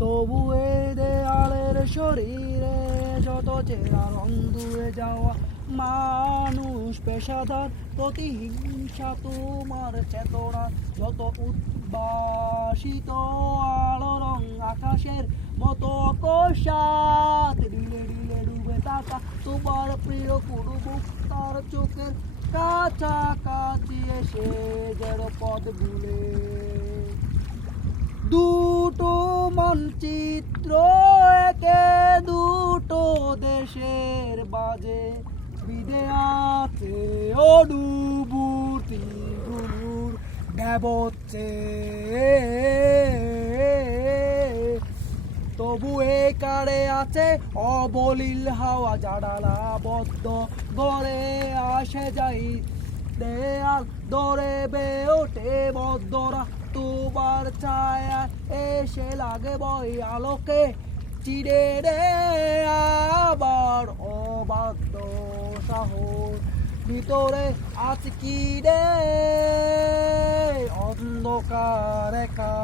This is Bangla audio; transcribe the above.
তবু এ দেয়ালের শরীরে যত চেরা রং দূরে যাওয়া মানুষ পেশাদার প্রতিহিংসা তোমার চেতনা যত উদ্ভাসিত আলো রং আকাশের মতো অকস্মাৎ ঢিলে ঢিলে ডুবে থাকা তোমার প্রিয় কুরুমুখ তার চোখের কাছাকাছি এসে যেন পথ ভুলে দুটো মানচিত্র একে দুটো দেশের বাজে বিদে আছে অনুভূতি গুরুর দেবচ্ছে তবু এ কারে আছে অবলীল হাওয়া জানালা বদ্ধ গড়ে আসে যাই দেয়াল দরে বে ওঠে বদ্ধরা তোমার ছায়া এসে লাগে বই আলোকে চিড়ে রে আবার অবাধ্য সাহস ভিতরে আছে কি রে অন্ধকার একা